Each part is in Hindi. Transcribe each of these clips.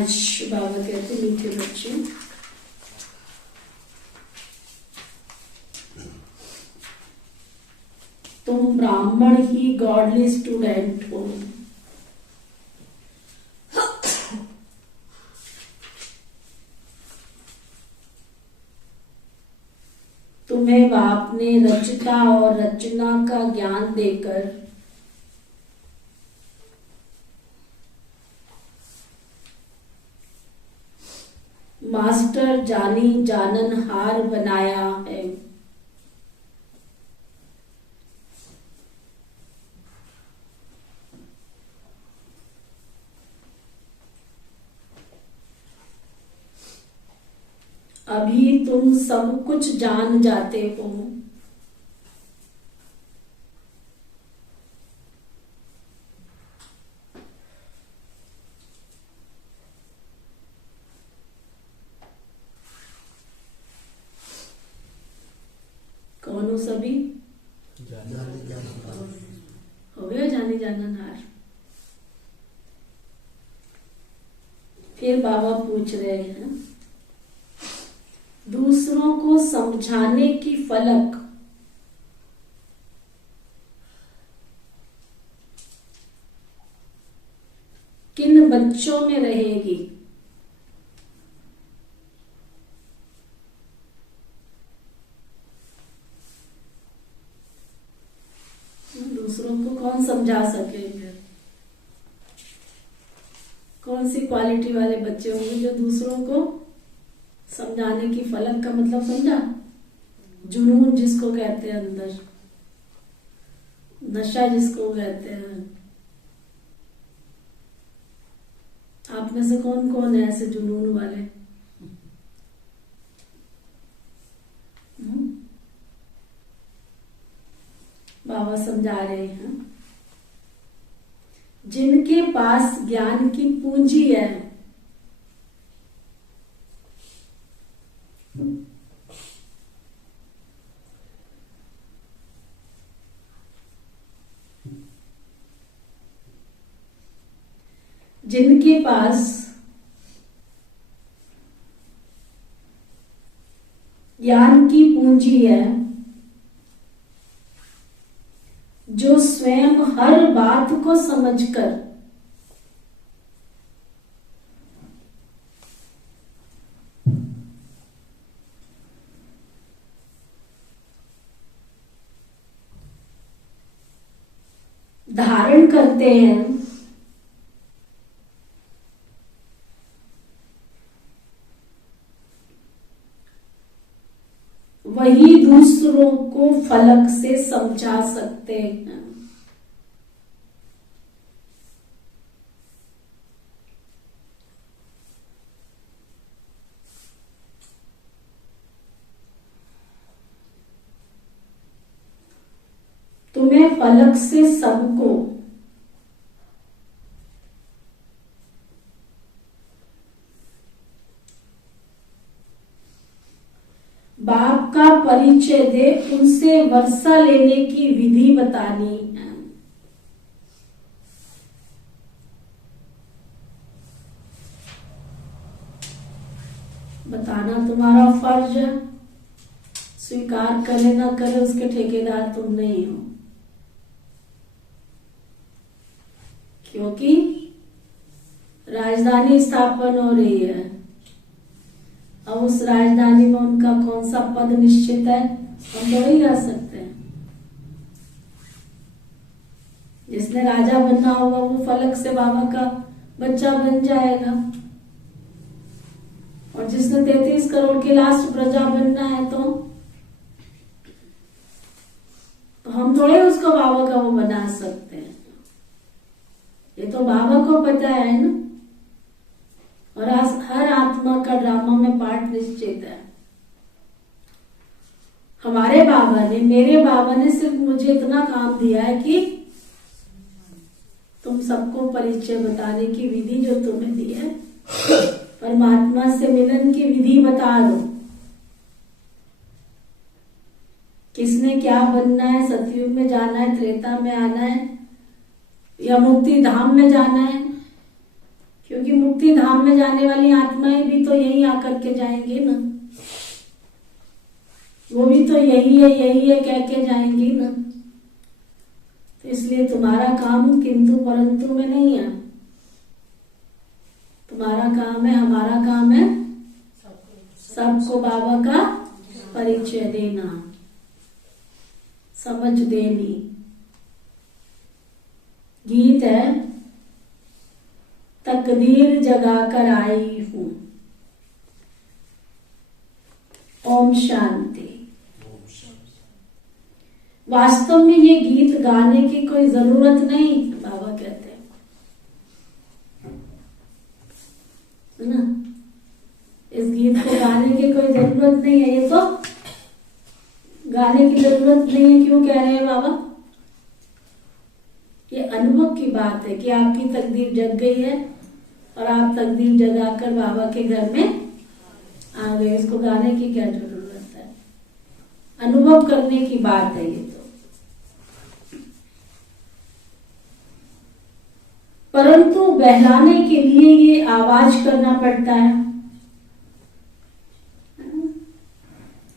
आज बाबा कहते मीठे बच्चे, तुम ब्राह्मण ही गॉडली स्टूडेंट हो। तुम्हें बाप ने रचता और रचना का ज्ञान देकर मास्टर जानी जाननहार बनाया है। अभी तुम सब कुछ जान जाते हो। कौन हो सभी? हो गए जाने जाननहार। फिर बाबा पूछ रहे हैं, दूसरों को समझाने की फलक किन बच्चों में रहेगी? दूसरों को कौन समझा सकेंगे? कौन सी क्वालिटी वाले बच्चे होंगे जो दूसरों को समझाने की फलक का मतलब समझा? जुनून जिसको कहते हैं, अंदर नशा जिसको कहते हैं। आप में से कौन कौन है ऐसे जुनून वाले? बाबा समझा रहे हैं, जिनके पास ज्ञान की पूंजी है, जिनके पास ज्ञान की पूंजी है, जो स्वयं हर बात को समझकर धारण करते हैं, वही दूसरों को फलक से समझा सकते हैं। तुम्हें फलक से सबको बाप का परिचय दे, उनसे वर्षा लेने की विधि बतानी है। बताना तुम्हारा फर्ज है, स्वीकार करे ना करे उसके ठेकेदार तुम नहीं हो, क्योंकि राजधानी स्थापन हो रही है। अब उस राजधानी में उनका कौन सा पद निश्चित है, हम थोड़ी जा सकते हैं। जिसने राजा बनना होगा वो फलक से बाबा का बच्चा बन जाएगा, और जिसने 33 करोड़ की लास्ट प्रजा बनना है तो हम थोड़े उसको बाबा का वो बना सकते हैं। ये तो बाबा को पता है ना। और हर आत्मा का ड्रामा में पार्ट निश्चित है। हमारे बाबा ने, मेरे बाबा ने सिर्फ मुझे इतना काम दिया है कि तुम सबको परिचय बताने की विधि जो तुम्हें दी है, परमात्मा से मिलन की विधि बता दो। किसने क्या बनना है, सतयुग में जाना है, त्रेता में आना है या मुक्ति धाम में जाना है, क्योंकि मुक्ति धाम में जाने वाली आत्माएं भी तो यही आकर के जाएंगी ना, वो भी तो यही है कह के जाएंगी ना। तो इसलिए तुम्हारा काम किंतु परंतु में नहीं है, तुम्हारा काम है, हमारा काम है सबको बाबा का परिचय देना, समझ देनी। गीत है, तकदीर जगा कर आई हूं। ओम शांति। वास्तव में ये गीत गाने की कोई जरूरत नहीं, बाबा कहते हैं, है ना। इस गीत को गाने की कोई जरूरत नहीं है। ये तो गाने की जरूरत नहीं है, क्यों कह रहे हैं बाबा? ये अनुभव की बात है कि आपकी तकदीर जग गई है और आप तकदीर जगाकर बाबा के घर में आ गए। इसको गाने की क्या जरूरत है? अनुभव करने की बात है ये तो। परंतु बहलाने के लिए ये आवाज करना पड़ता है।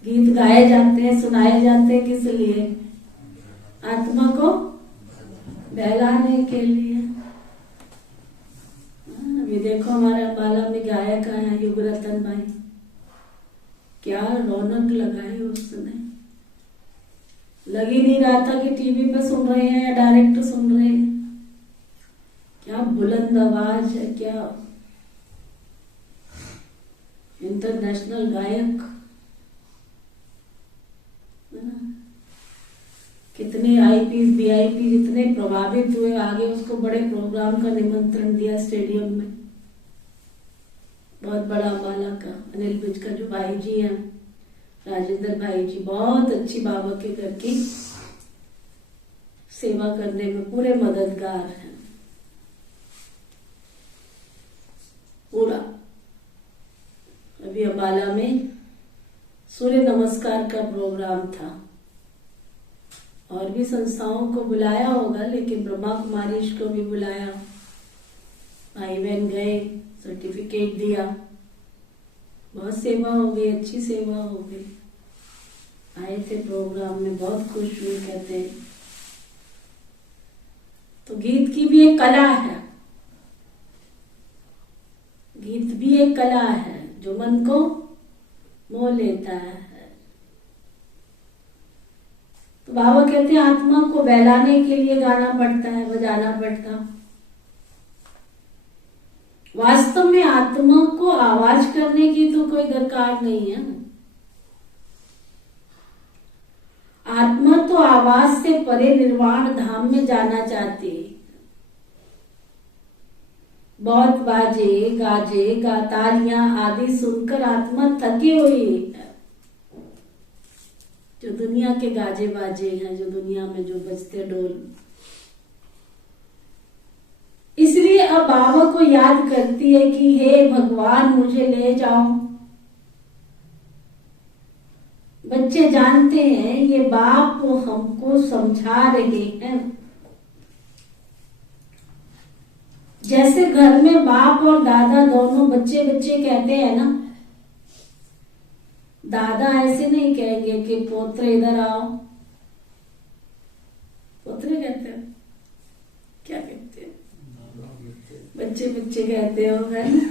गीत गाए जाते हैं, सुनाए जाते हैं, किस लिए? आत्मा को बहलाने के लिए। अभी देखो हमारे अम्बाला में गायक आए हैं युगरतन भाई, क्या रौनक लगाई उसने। लग ही नहीं रहा था कि टीवी पे सुन रहे हैं या डायरेक्ट सुन रहे हैं। क्या बुलंद आवाज है, क्या इंटरनेशनल गायक। कितने आईपी वीआईपी जितने प्रभावित हुए, आगे उसको बड़े प्रोग्राम का निमंत्रण दिया स्टेडियम में। बहुत बड़ा अम्बाला का अनिल विज का जो भाई जी हैं, राजेंद्र भाई जी, बहुत अच्छी बाबा के घर की सेवा करने में पूरे मददगार हैं पूरा। अभी अम्बाला में सूर्य नमस्कार का प्रोग्राम था, और भी संस्थाओं को बुलाया होगा, लेकिन ब्रह्मा कुमारी को भी बुलाया। भाई बहन गए, सर्टिफिकेट दिया, बहुत सेवा हो गई, अच्छी सेवा हो गई। आए थे प्रोग्राम में, बहुत खुश हुए। कहते हैं तो गीत की भी एक कला है, गीत भी एक कला है जो मन को मोह लेता है। तो बाबा कहते हैं आत्मा को बहलाने के लिए गाना पड़ता है, बजाना पड़ता। वास्तव में आत्मा को आवाज करने की तो कोई दरकार नहीं है। आत्मा तो आवाज से परे निर्वाण धाम में जाना चाहती है। बहुत बाजे गाजे तालियां आदि सुनकर आत्मा थकी हुई है। जो दुनिया के गाजे बाजे हैं, जो दुनिया में जो बजते ढोल, इसलिए अब बाबा को याद करती है कि हे भगवान मुझे ले जाओ। बच्चे जानते हैं ये बाप हमको समझा रहे हैं। जैसे घर में बाप और दादा दोनों बच्चे बच्चे कहते हैं ना, दादा ऐसे नहीं कहेंगे कि पोत्र इधर आओ। पोत्रे कहते हैं, क्या कहते हैं? बच्चे बच्चे कहते हो, है ना?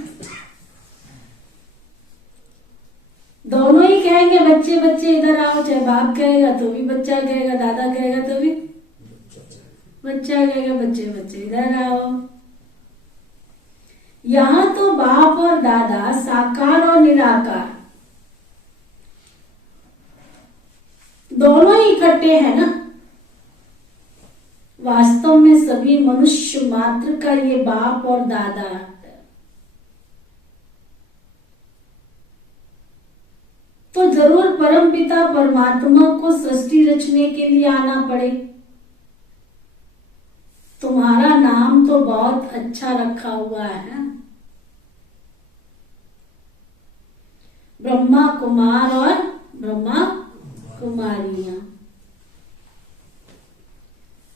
दोनों ही कहेंगे बच्चे बच्चे इधर आओ। चाहे बाप कहेगा तो भी बच्चा कहेगा, दादा कहेगा तो भी बच्चा कहेगा, बच्चे बच्चे इधर आओ। यहां तो बाप और दादा साकार और निराकार दोनों ही इकट्ठे हैं ना। वास्तव में सभी मनुष्य मात्र का ये बाप और दादा है। तो जरूर परमपिता परमात्मा को सृष्टि रचने के लिए आना पड़े। तुम्हारा नाम तो बहुत अच्छा रखा हुआ है, ब्रह्मा कुमार और ब्रह्मा कुमारियां।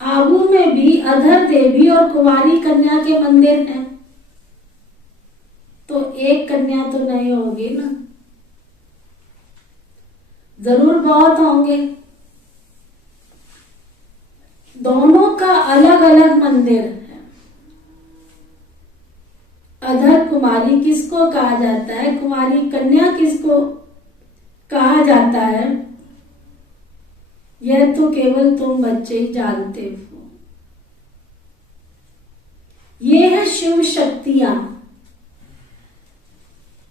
आबू में भी अधर देवी और कुमारी कन्या के मंदिर हैं, तो एक कन्या तो नहीं होगी ना, जरूर बहुत होंगे। दोनों का अलग अलग मंदिर है। अधर कुमारी किसको कहा जाता है, कुमारी कन्या किसको कहा जाता है, यह तो केवल तुम बच्चे ही जानते हो। ये है शिव शक्तियां।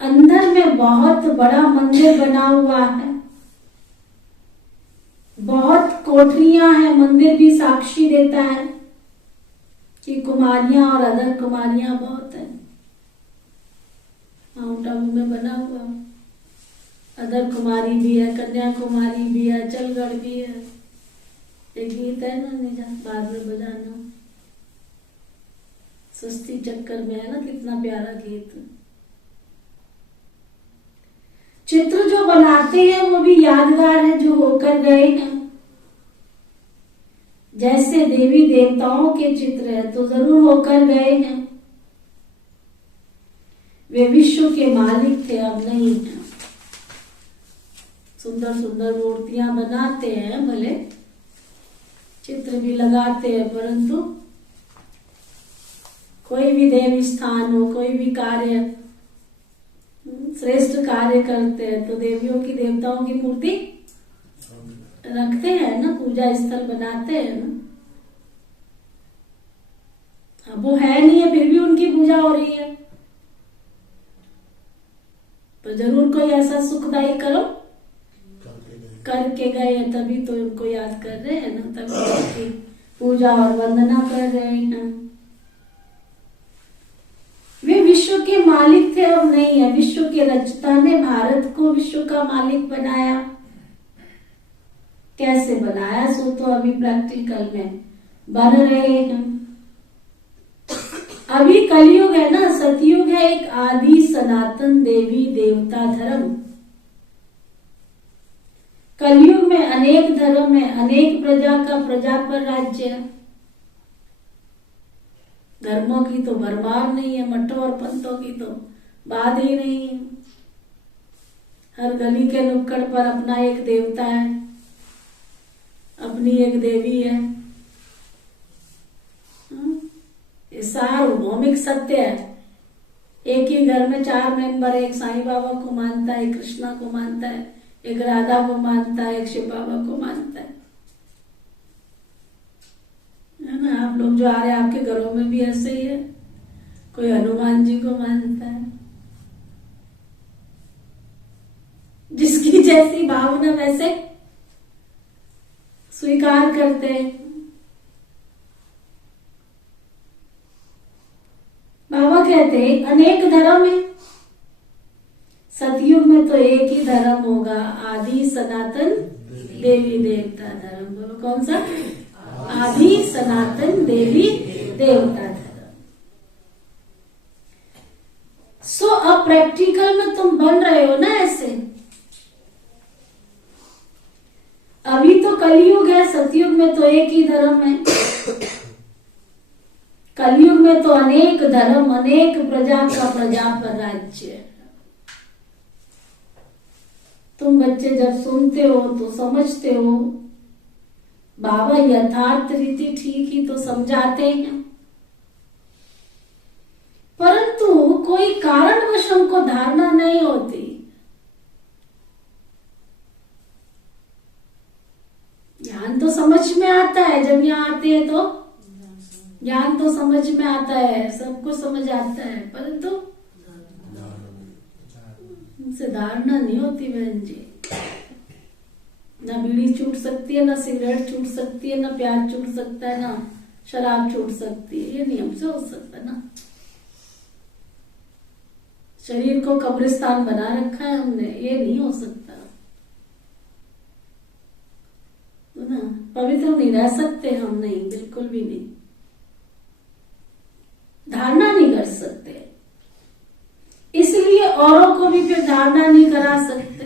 अंदर में बहुत बड़ा मंदिर बना हुआ है, बहुत कोठरियां हैं। मंदिर भी साक्षी देता है कि कुमारियां और अदर कुमारियां बहुत हैं। माउंट आबू में बना हुआ अदर कुमारी भी है, कन्याकुमारी भी है, चलगढ़ भी है। एक गीत है ना, निजा बाद में बजाना, सस्ती चक्कर में, है ना, कितना प्यारा गीत। चित्र जो बनाते हैं वो भी यादगार है, जो होकर गए हैं। जैसे देवी देवताओं के चित्र है तो जरूर होकर गए हैं। वे विश्व के मालिक थे, अब नहीं है। सुंदर सुंदर मूर्तियां बनाते हैं, भले चित्र भी लगाते हैं, परंतु कोई भी देव स्थान हो, कोई भी कार्य, श्रेष्ठ कार्य करते हैं तो देवियों की देवताओं की मूर्ति रखते हैं ना, पूजा स्थल बनाते हैं ना। अब वो है नहीं है, फिर भी उनकी पूजा हो रही है, तो जरूर कोई ऐसा सुखदायी करो करके गए हैं तभी तो उनको याद कर रहे हैं ना, तभी उनकी पूजा और वंदना कर रहे हैं। वे विश्व के मालिक थे, अब नहीं है। विश्व के रचता ने भारत को विश्व का मालिक बनाया। कैसे बनाया सो तो अभी प्रैक्टिकल में बन रहे हैं। अभी कलयुग है ना, सतयुग है, एक आदि सनातन देवी देवता धर्म। कलयुग में अनेक धर्म है, अनेक प्रजा का प्रजा पर राज्य है। धर्मों की तो भरमार नहीं है, मठों और पंथों की तो बात ही नहीं है। हर गली के नुक्कड़ पर अपना एक देवता है, अपनी एक देवी है। ये सार्वभौमिक सत्य है। एक ही घर में 4 मेंबर, एक साईं बाबा को मानता है, एक कृष्णा को मानता है, एक राधा को मानता है, एक शिव बाबा को मानता है ना। आप लोग जो आ रहे हैं आपके घरों में भी ऐसे ही है। कोई हनुमान जी को मानता है। जिसकी जैसी भावना वैसे स्वीकार करते हैं। बाबा कहते हैं अनेक धर्म है, सतयुग में तो एक ही धर्म होगा, आदि सनातन देवी देवता धर्म। बोलो कौन सा? आदि सनातन देवी देवता धर्म। सो अब प्रैक्टिकल में तुम बन रहे हो ना ऐसे। अभी तो कलयुग है, सतयुग में तो एक ही धर्म है। कलयुग में तो अनेक धर्म, अनेक प्रजा का प्रजा पर राज्य है। तुम बच्चे जब सुनते हो तो समझते हो, बाबा यथार्थ रीति ठीक ही तो समझाते हैं, परंतु कोई कारणवश हमको धारणा नहीं होती। ज्ञान तो समझ में आता है, जब यहाँ आते हैं तो ज्ञान तो समझ में आता है, सबको समझ आता है, परंतु उनसे धारणा नहीं होती बहन जी। ना बीड़ी छूट सकती है, ना सिगरेट छूट सकती है, ना प्याज छूट सकता है, ना शराब छूट सकती है। ये नियम से हो सकता है ना। शरीर को कब्रिस्तान बना रखा है हमने, ये नहीं हो सकता तो ना। पवित्र नहीं रह सकते हम, नहीं, बिल्कुल भी नहीं। धारणा नहीं कर सकते, इसलिए औरों को भी फिर धारणा नहीं करा सकते।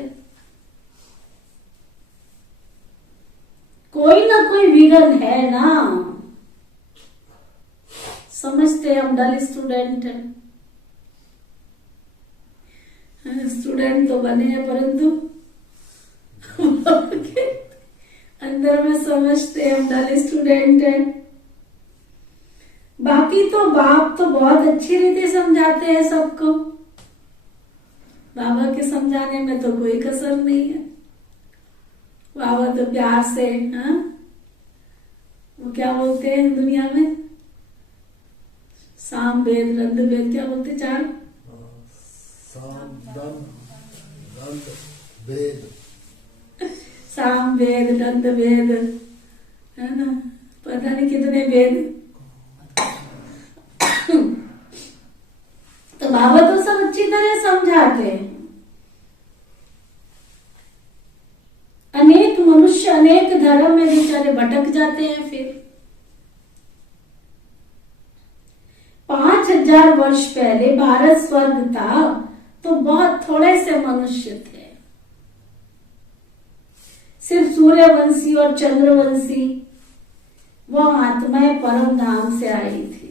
कोई ना कोई विघ्न है ना। समझते हम डल स्टूडेंट हैं, स्टूडेंट तो बने हैं, परंतु अंदर में समझते हम डल स्टूडेंट हैं। बाकी तो बाप तो बहुत अच्छी रीति समझाते हैं सबको। बाबा के समझाने में तो कोई कसर नहीं है। बाबा तो प्यार से, हाँ, वो क्या बोलते हैं दुनिया में, साम वेद रंध वेद, क्या बोलते? 4 साम दंड वेद, साम वेद दंड वेद, है ना, पता नहीं कितने वेद। तो बाबा तो सब अच्छी तरह समझाते हैं। अनेक मनुष्य अनेक धर्म में बेचारे भटक जाते हैं। फिर 5000 वर्ष पहले भारत स्वर्ग था तो बहुत थोड़े से मनुष्य थे। सिर्फ सूर्यवंशी और चंद्रवंशी वो आत्माएं परम धाम से आई थी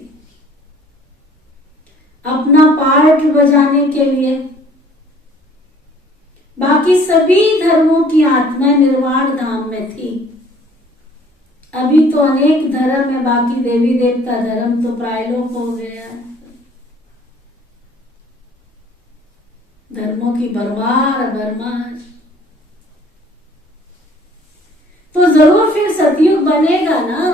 अपना पार्ट बजाने के लिए। बाकी सभी धर्मों की आत्माएं निर्वाण धाम में थी। अभी तो अनेक धर्म है, बाकी देवी देवता धर्म तो प्रायलोक हो गया। धर्मों की भरमार भरमार। तो जरूर फिर सतयुग बनेगा ना।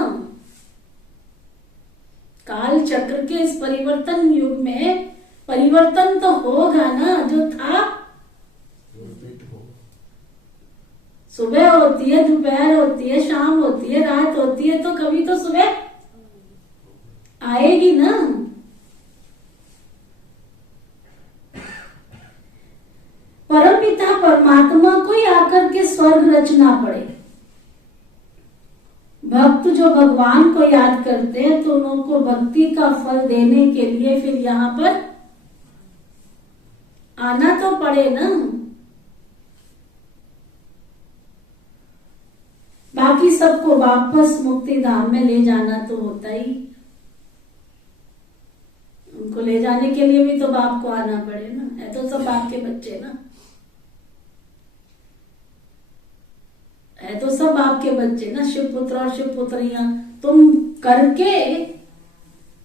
काल चक्र के इस परिवर्तन युग में परिवर्तन तो होगा ना। जो था सुबह होती है, दोपहर होती है, शाम होती है, रात होती है, तो कभी तो सुबह आएगी ना। परमपिता परमात्मा को ही आकर के स्वर्ग रचना पड़े। भक्त जो भगवान को याद करते हैं तो उनको भक्ति का फल देने के लिए फिर यहाँ पर आना तो पड़े ना। बाकी सबको वापस मुक्ति धाम में ले जाना तो होता ही, उनको ले जाने के लिए भी तो बाप को आना पड़े ना। है तो सब बाप के बच्चे ना, है तो सब बाप के बच्चे ना। शिव पुत्र और शिव पुत्रियां तुम करके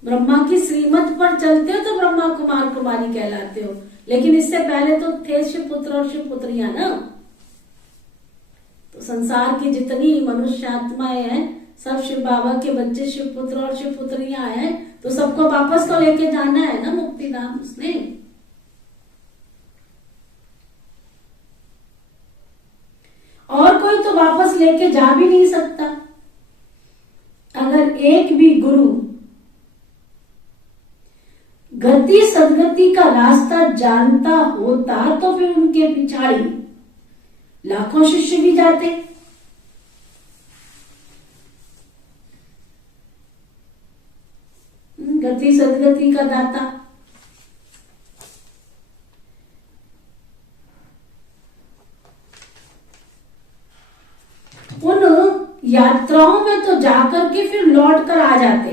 ब्रह्मा की श्रीमत पर चलते हो तो ब्रह्मा कुमार कुमारी कहलाते हो, लेकिन इससे पहले तो थे शिव पुत्र और शिव पुत्रियां ना। तो संसार की जितनी मनुष्य आत्माएं हैं सब शिव बाबा के बच्चे, शिव पुत्र और शिव पुत्रियां हैं, तो सबको वापस तो लेके जाना है ना मुक्ति धाम उसने। और कोई तो वापस लेके जा भी नहीं सकता। अगर एक भी गुरु गति सदगति का रास्ता जानता होता तो फिर उनके पिछाड़ी लाखों शिष्य भी जाते। गति सदगति का दाता। उन यात्राओं में तो जाकर के फिर लौट कर आ जाते,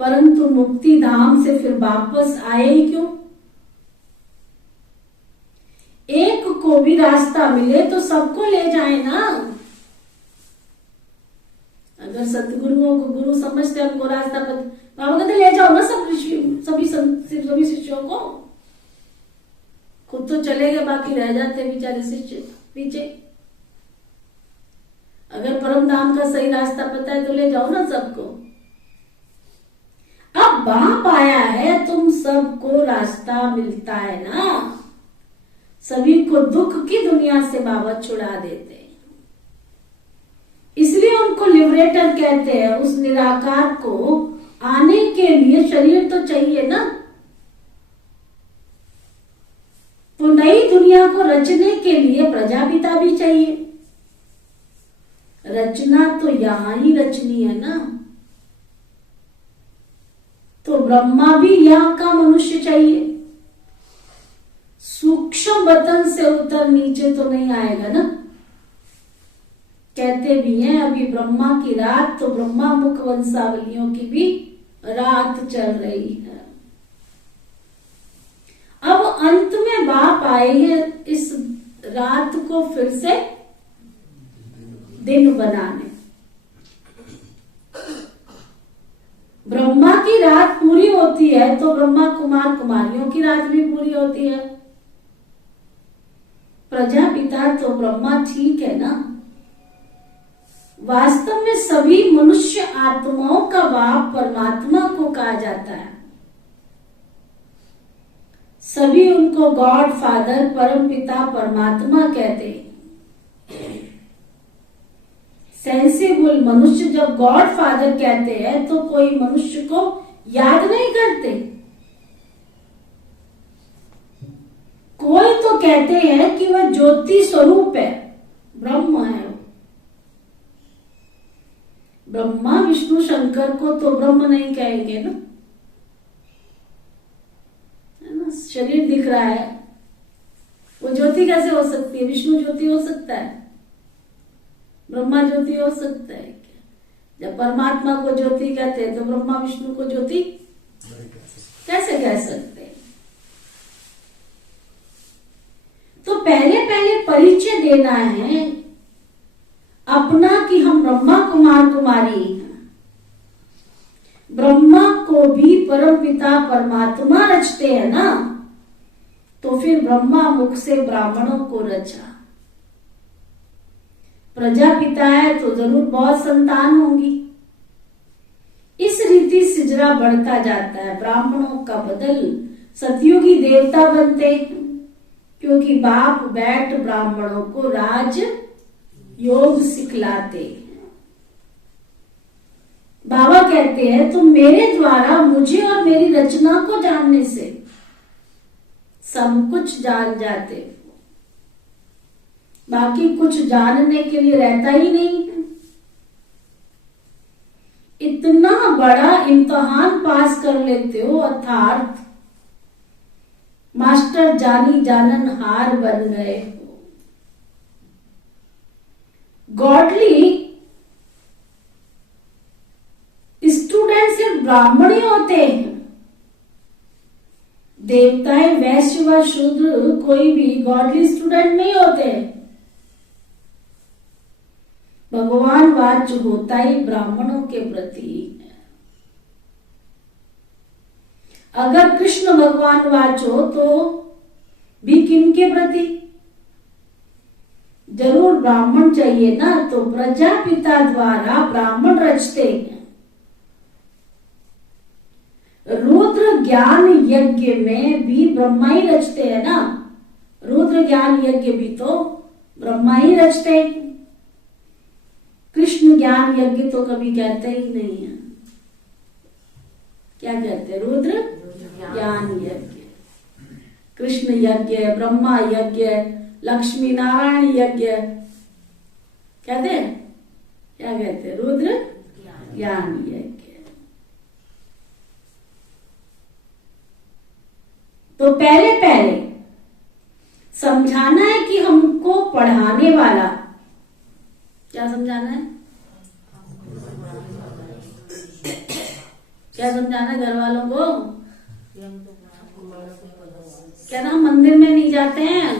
परंतु मुक्ति धाम से फिर वापस आए ही क्यों? एक को भी रास्ता मिले तो सबको ले जाए ना। अगर सतगुरुओं को गुरु समझते हमको रास्ता बाबा कहते ले जाओ ना सभी शिष्यों को। खुद तो चले गए, बाकी रह जाते बेचारे शिष्य पीछे। अगर परम धाम का सही रास्ता पता है तो ले जाओ ना सबको। अब बाप आया है, तुम सबको रास्ता मिलता है ना। सभी को दुख की दुनिया से बाबा छुड़ा देते हैं, इसलिए उनको लिबरेटर कहते हैं। उस निराकार को आने के लिए शरीर तो चाहिए ना। तो नई दुनिया को रचने के लिए प्रजापिता भी चाहिए। रचना तो यहां ही रचनी है ना। तो ब्रह्मा भी यहाँ का मनुष्य चाहिए। सूक्ष्म बतन से उतर नीचे तो नहीं आएगा ना। कहते भी हैं अभी ब्रह्मा की रात, तो ब्रह्मा मुख वंशावलियों की भी रात चल रही है। अब अंत में बाप आए हैं इस रात को फिर से दिन बनाने। ब्रह्मा की रात पूरी होती है तो ब्रह्मा कुमार कुमारियों की रात भी पूरी होती है। प्रजापिता तो ब्रह्मा ठीक है ना। वास्तव में सभी मनुष्य आत्माओं का बाप परमात्मा को कहा जाता है। सभी उनको गॉड फादर परम पिता परमात्मा कहते हैं। सेंसिबल मनुष्य जब गॉड फादर कहते हैं तो कोई मनुष्य को याद नहीं करते। कोई तो कहते हैं कि वह ज्योति स्वरूप है, ब्रह्म है। ब्रह्मा विष्णु शंकर को तो ब्रह्म नहीं कहेंगे ना, है ना। शरीर दिख रहा है, वो ज्योति कैसे हो सकती है? विष्णु ज्योति हो सकता है, ब्रह्मा ज्योति हो सकता है क्या? जब परमात्मा को ज्योति कहते हैं तो ब्रह्मा विष्णु को ज्योति कैसे कह सकते हैं? तो पहले पहले परिचय देना है अपना कि हम ब्रह्मा कुमार कुमारी हैं। ब्रह्मा को भी परम पिता परमात्मा रचते हैं ना, तो फिर ब्रह्मा मुख से ब्राह्मणों को रचा। प्रजापिता है तो जरूर बहुत संतान होंगी। इस रीति सिजरा बढ़ता जाता है। ब्राह्मणों का बदल सतयुगी देवता बनते हैं, क्योंकि बाप बैठ ब्राह्मणों को राज योग सिखलाते। बाबा कहते हैं तुम मेरे द्वारा मुझे और मेरी रचना को जानने से सब कुछ जान जाते हो, बाकी कुछ जानने के लिए रहता ही नहीं है। इतना बड़ा इम्तिहान पास कर लेते हो अर्थात मास्टर जानी जाननहार बन गए हो। गॉडली स्टूडेंट सिर्फ ब्राह्मण ही होते हैं। देवताएं वैश्य व शूद्र कोई भी गॉडली स्टूडेंट नहीं होते। भगवान वाच होता ही ब्राह्मणों के प्रति है। अगर कृष्ण भगवान वाच हो तो भी किन के प्रति? जरूर ब्राह्मण चाहिए ना, तो प्रजापिता द्वारा ब्राह्मण रचते हैं। रुद्र ज्ञान यज्ञ में भी ब्रह्मा ही रचते हैं ना, रुद्र ज्ञान यज्ञ भी तो ब्रह्मा ही रचते हैं। कृष्ण ज्ञान यज्ञ तो कभी कहते ही नहीं है। क्या कहते हैं? रुद्र ज्ञान यज्ञ, कृष्ण यज्ञ, ब्रह्मा यज्ञ, लक्ष्मी नारायण यज्ञ कहते हैं। क्या कहते हैं? रुद्र ज्ञान यज्ञ। तो पहले पहले समझाना है कि हमको पढ़ाने वाला, क्या समझाना है? क्या समझाना है घर वालों को? क्या ना, हम मंदिर में नहीं जाते हैं,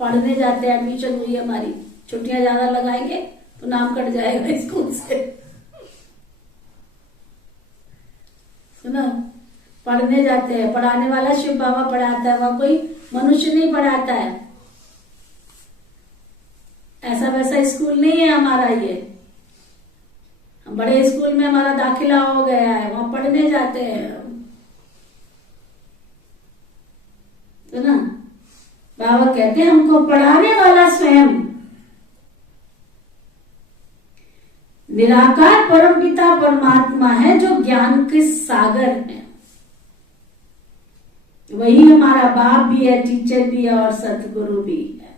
पढ़ने जाते हैं। एडमिशन हुई है हमारी, छुट्टियां ज्यादा लगाएंगे तो नाम कट जाएगा स्कूल से। सुना, पढ़ने जाते हैं, पढ़ाने वाला शिव बाबा पढ़ाता है, वहां कोई मनुष्य नहीं पढ़ाता है। ऐसा वैसा स्कूल नहीं है हमारा ये। हम बड़े स्कूल में हमारा दाखिला हो गया है, वहां पढ़ने जाते हैं। तो ना, बाबा कहते हैं हमको पढ़ाने वाला स्वयं निराकार परमपिता परमात्मा है, जो ज्ञान के सागर है। वही हमारा बाप भी है, टीचर भी है और सतगुरु भी है।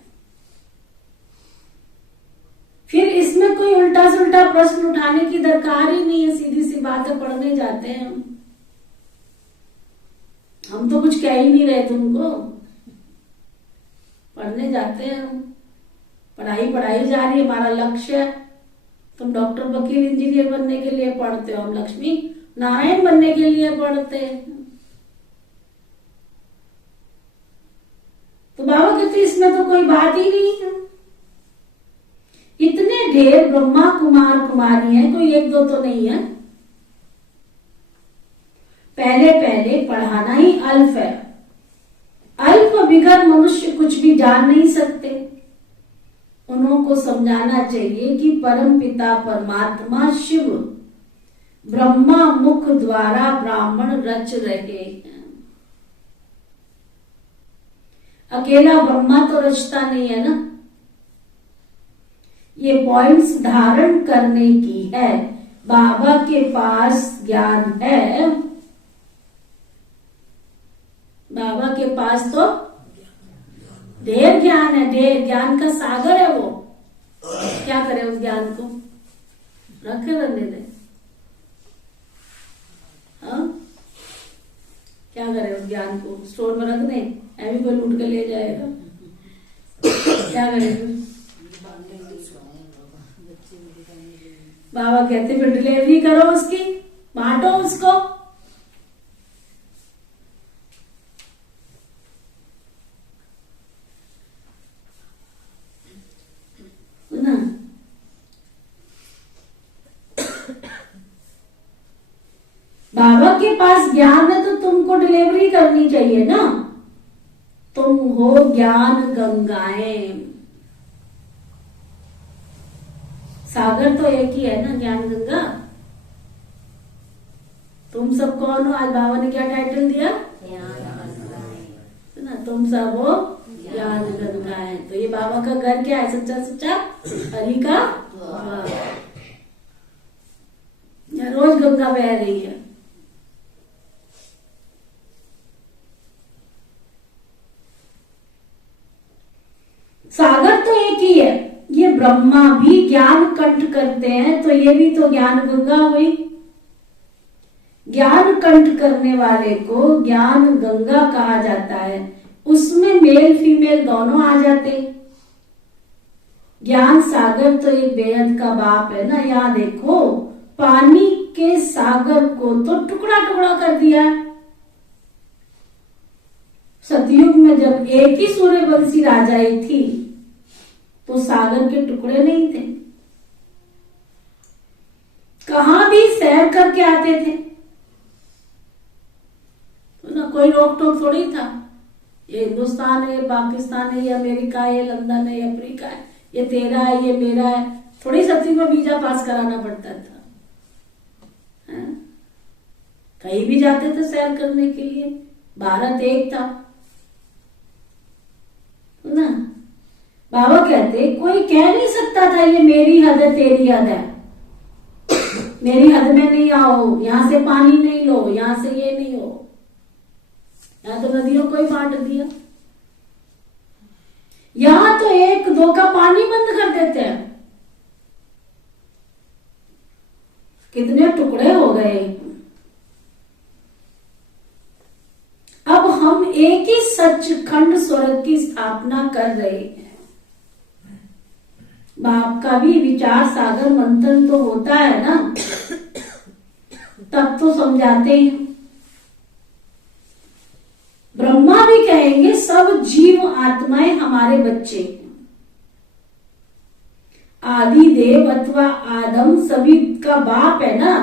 फिर इसमें कोई उल्टा सुल्टा प्रश्न उठाने की दरकार ही नहीं है, सीधी सी बात है। पढ़ने जाते हैं हम तो कुछ कह ही नहीं रहे तुमको, पढ़ने जाते हैं हम। पढ़ाई पढ़ाई जा रही है, हमारा लक्ष्य है। तुम डॉक्टर वकील इंजीनियर बनने के लिए पढ़ते हो, हम लक्ष्मी नारायण बनने के लिए पढ़ते हैं। तो बाबा कहते इसमें तो कोई बात ही नहीं है। इतने ढेर ब्रह्मा कुमार कुमारी हैं, कोई एक दो तो नहीं है। पहले पहले पढ़ाना ही अल्प है। अल्प बिगर मनुष्य कुछ भी जान नहीं सकते। उनको समझाना चाहिए कि परम पिता परमात्मा शिव ब्रह्मा मुख द्वारा ब्राह्मण रच रहे हैं। अकेला ब्रह्मा तो रचता नहीं है ना। ये पॉइंट्स धारण करने की है। बाबा के पास ज्ञान है, बाबा के पास तो ढेर ज्ञान है, ढेर ज्ञान का सागर है वो। क्या करे उस ज्ञान को? रखे रहने दे। हाँ, क्या करे उस ज्ञान को? स्टोर में रख दे, ऐसे कोई लूट के ले जाएगा। क्या करे? बाबा कहते फिर डिलीवरी करो उसकी, बांटो उसको। ना, बाबा के पास ज्ञान है तो तुमको डिलीवरी करनी चाहिए ना। तुम हो ज्ञान गंगाएं। सागर तो एक ही है ना, ज्ञान गंगा। तुम सब कौन हो? आज बाबा ने क्या टाइटल दिया? ना, तुम सब हो चार गंगा है। तो ये बाबा का घर क्या है? सच्चा सच्चा हरि का द्वार। यहाँ रोज गंगा बह रही है। सागर तो एक ही है। ये ब्रह्मा भी ज्ञान कंठ करते हैं तो ये भी तो ज्ञान गंगा हुई। ज्ञान कंठ करने वाले को ज्ञान गंगा कहा जाता है। उसमें मेल फीमेल दोनों आ जाते। ज्ञान सागर तो एक बेहद का बाप है ना। यहाँ देखो पानी के सागर को तो टुकड़ा टुकड़ा कर दिया। सतयुग में जब एक ही सूर्यवंशी राजाई थी तो सागर के टुकड़े नहीं थे। कहां भी सैर करके आते थे तो ना कोई रोक टोक थोड़ी था। ये हिंदुस्तान है, ये पाकिस्तान है, ये अमेरिका है, ये लंदन है, ये अफ्रीका है, ये तेरा है, ये मेरा है। थोड़ी सतयुग में वीजा पास कराना पड़ता था। कहीं भी जाते थे सैर करने के लिए। भारत एक था ना। बाबा कहते कोई कह नहीं सकता था ये मेरी हद है तेरी हद है, मेरी हद में नहीं आओ, यहां से पानी नहीं लो, यहां से ये नहीं हो। यहां तो नदियों को ही बांट दिया। यहां तो एक दो का पानी बंद कर देते हैं। कितने टुकड़े हो गए। अब हम एक ही सचखंड स्वर्ग की स्थापना कर रहे हैं। बाप का भी विचार सागर मंथन तो होता है ना, तब तो समझाते हैं। ब्रह्मा भी कहेंगे सब जीव आत्माएं हमारे बच्चे हैं। आदि देव अथवा आदम सभी का बाप है ना।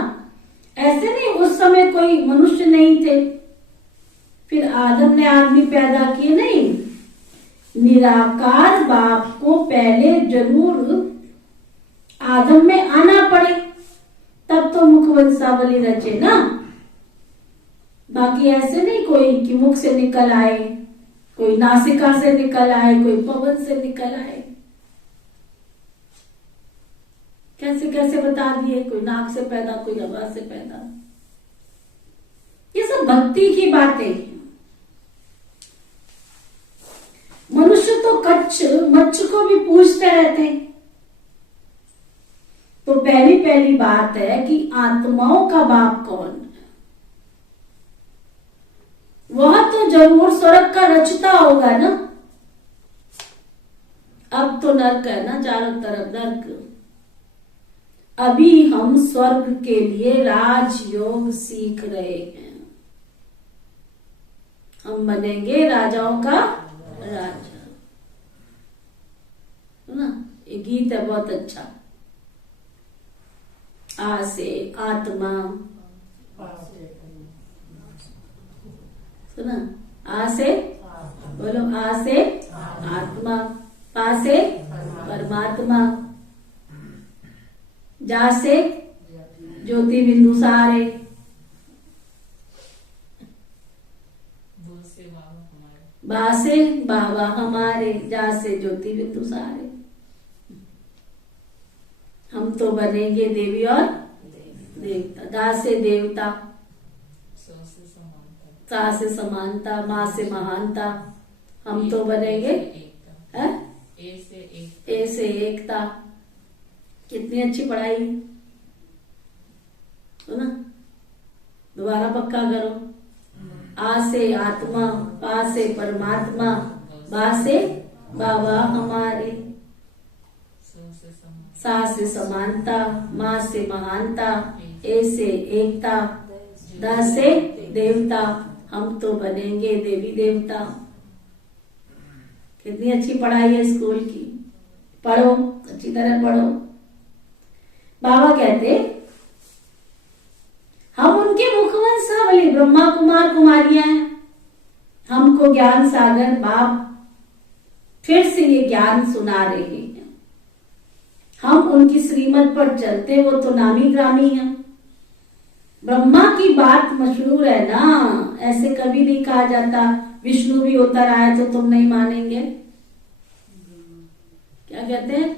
ऐसे नहीं उस समय कोई मनुष्य नहीं थे, फिर आदम ने आदमी पैदा किए, नहीं। निराकार बाप को पहले जरूर आदम में आना पड़े, तब तो मुखवंशावली रचे ना। बाकी ऐसे नहीं कोई कि मुख से निकल आए, कोई नासिका से निकल आए, कोई पवन से निकल आए। कैसे कैसे बता दिए, कोई नाक से पैदा, कोई हवा से पैदा। ये सब भक्ति की बातें। मनुष्य तो कच्छ मच्छ को भी पूछते रहते। तो पहली पहली बात है कि आत्माओं का बाप कौन है? वह तो जरूर स्वर्ग का रचता होगा ना। अब तो नर्क है ना, चारों तरफ नर्क। अभी हम स्वर्ग के लिए राजयोग सीख रहे हैं। हम बनेंगे राजाओं का राजा, है ना। ये गीत है बहुत अच्छा। आ से आत्मा, सुना। आ से बोलो, आ से आत्मा, पा से परमात्मा, जा से ज्योति बिंदु सारे, बा से बाबा हमारे, जा से ज्योति बिंदु सारे। हम तो बनेंगे देवी और देवता। दा से देवता, सा से समानता, माँ से महानता। हम तो बनेंगे ए से एकता। कितनी अच्छी पढ़ाई है ना। दोबारा पक्का करो। आ से आत्मा, पा से परमात्मा, बा से बाबा हमारे, सा से समानता, माँ से महानता, ए से एकता, दा से देवता। हम तो बनेंगे देवी देवता। कितनी अच्छी पढ़ाई है स्कूल की। पढ़ो, अच्छी तरह पढ़ो। बाबा कहते हम उनके मुखवंशावली ब्रह्मा कुमार कुमारियां हैं। हमको ज्ञान सागर बाप फिर से ये ज्ञान सुना रहे हैं। हम उनकी श्रीमत पर चलते, वो तो नामी ग्रामी है। ब्रह्मा की बात मशहूर है ना। ऐसे कभी नहीं कहा जाता विष्णु भी उतर आए तो तुम नहीं मानेंगे। कहते हैं?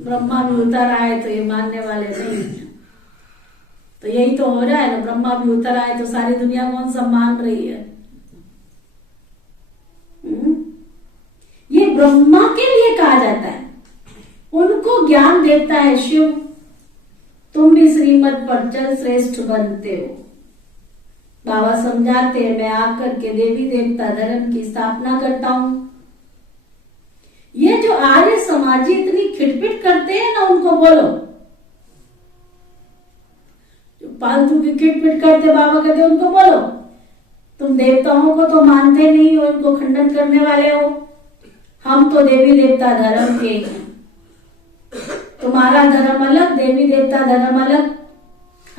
ब्रह्मा भी उतर आए, तो ये मानने वाले नहीं है। तो यही तो हो रहा है ना, ब्रह्मा भी उतर आए तो सारी दुनिया कौन सा मान रही है? ये ब्रह्मा के लिए कहा जाता है, उनको ज्ञान देता है शिव। तुम भी श्रीमत पर चल, श्रेष्ठ बनते हो। बाबा समझाते हैं, मैं आकर के देवी देवता धर्म की स्थापना करता हूं। ये जो आर्य समाजी इतनी खिटपिट करते हैं ना, उनको बोलो। जो फालतू की खिटपिट करते, बाबा कहते उनको बोलो, तुम देवताओं को तो मानते नहीं हो, इनको खंडन करने वाले हो। हम तो देवी देवता धर्म के हैं। तुम्हारा धर्म अलग, देवी देवता धर्म अलग।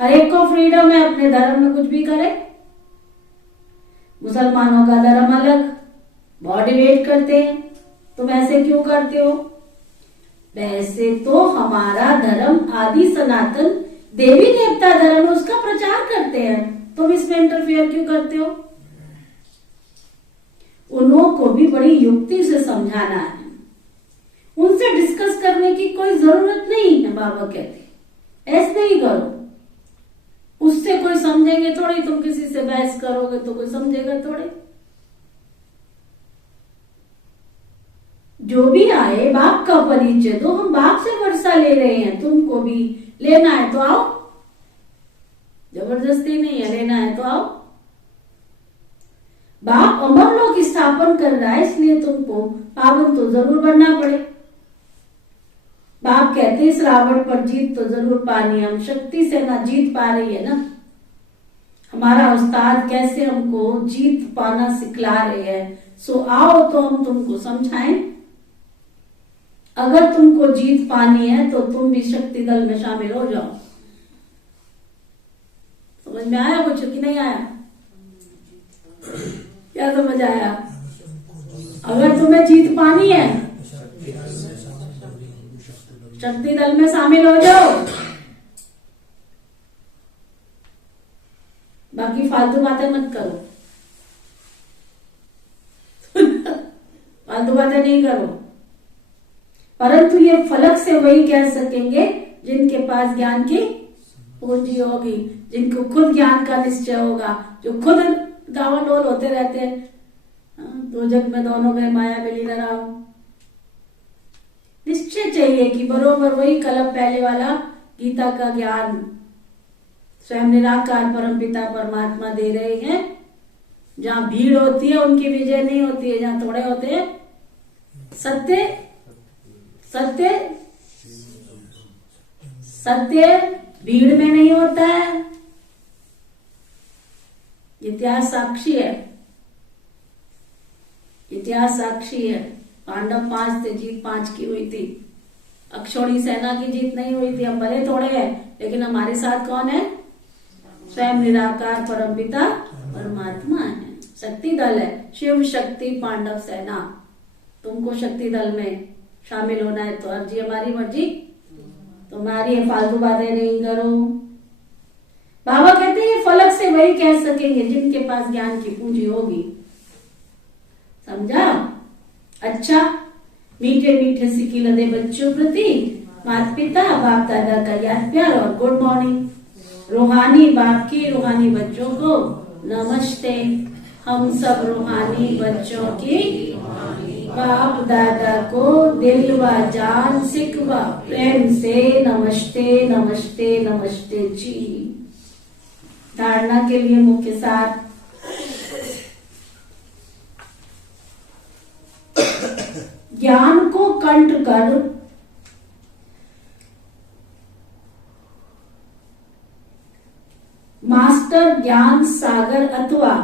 हर एक को फ्रीडम है अपने धर्म में कुछ भी करे। मुसलमानों का धर्म अलग, बॉडी वेट करते हैं। तुम ऐसे क्यों करते हो? वैसे तो हमारा धर्म आदि सनातन देवी देवता धर्म, उसका प्रचार करते हैं। तुम इसमें इंटरफेयर क्यों करते हो? उनको भी बड़ी युक्ति से समझाना है, उनसे डिस्कस करने की कोई जरूरत नहीं है। बाबा कहते ऐसे ही करो, उससे कोई समझेंगे थोड़ी। तुम किसी से बहस करोगे तो कोई समझेगा थोड़े। जो भी आए बाप का परिचय दो, हम बाप से वर्षा ले रहे हैं, तुमको भी लेना है तो आओ, जबरदस्ती नहीं है, लेना है तो आओ। बाप अमर लोक स्थापन कर रहा है, इसलिए तुमको पावन तो जरूर बनना पड़े। बाप कहते हैं इस रावण पर जीत तो जरूर पानी, हम शक्ति से ना जीत पा रही है ना। हमारा उस्ताद कैसे हमको जीत पाना सिखला रहे हैं, सो आओ तो हम तुमको समझाएं। अगर तुमको जीत पानी है तो तुम भी शक्ति दल में शामिल हो जाओ। समझ में आया कुछ कि नहीं आया? क्या समझ आया? अगर तुम्हें जीत पानी है, शक्ति दल में शामिल हो जाओ। बाकी फालतू बातें मत करो। फालतू बातें नहीं करो। परंतु ये फलक से वही कह सकेंगे जिनके पास ज्ञान की पूंजी होगी, जिनको खुद ज्ञान का निश्चय होगा, जो खुद दावानोल होते रहते हैं दो जग में दोनों में माया में लीन रहा हूं। निश्चय चाहिए कि बरोबर वही कलम पहले वाला गीता का ज्ञान स्वयं निराकार परमपिता परमात्मा दे रहे हैं। जहां भीड़ होती है उनकी विजय नहीं होती है, जहां थोड़े होते हैं सत्य सत्य सत्य भीड़ में नहीं होता है। इतिहास साक्षी है, इतिहास साक्षी है। पांडव 5 थे, जीत 5 की हुई थी। अक्षौणी सेना की जीत नहीं हुई थी। हम भले थोड़े हैं, लेकिन हमारे साथ कौन है? स्वयं निराकार परमपिता परमात्मा है। शक्ति दल है, शिव शक्ति पांडव सेना। तुमको शक्ति दल में शामिल होना है तो अर्जी हमारी मर्जी तुम्हारी है, फालतू बातें नहीं करो। बाबा कहते हैं ये फलक से वही कह सकेंगे जिनके पास ज्ञान की पूंजी होगी। समझा? अच्छा, मीठे मीठे सिक्की लदे बच्चों प्रति माता पिता बाप दादा का याद प्यार और गुड मॉर्निंग। रूहानी बाप की रूहानी बच्चों को नमस्ते। हम सब रूहानी बच्चों की बाप दादा को दिल व जान सिख व प्रेम से नमस्ते नमस्ते नमस्ते जी। धारणा के लिए मुख्य सार। ज्ञान को कंठ कर मास्टर ज्ञान सागर अथवा